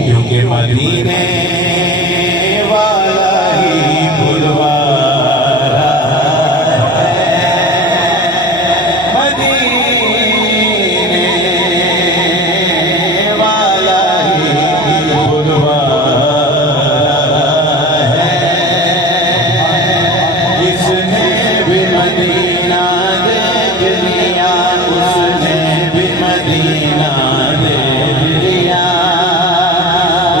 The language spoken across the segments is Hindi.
क्योंकि मदीने वाला ही बुलवारा है, मदीने वाला ही बुलवारा है। इसने भी मदीना देख लिया, उसने भी मदीना देख लिया,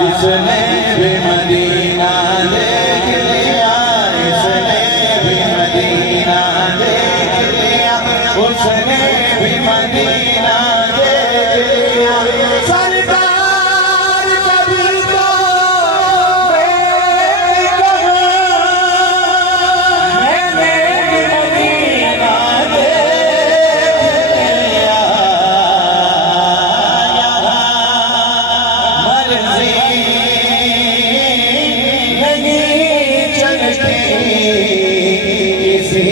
इसने भी मदीना देख लिया, इसने भी मदीना देख लिया, उसने भी मदीना देख लिया। सरकार कभी तो मैंने भी मदीना देख लिया, मर्जी नहीं चलती किसी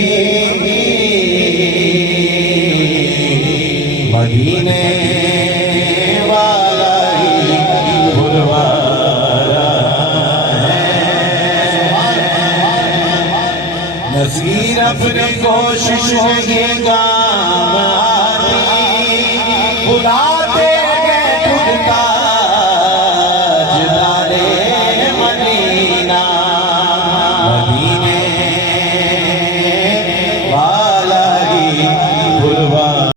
की, मदीने वाला ही बुलवारा है। नज़ीर अपनी कोशिश में ये काम आती, खुदा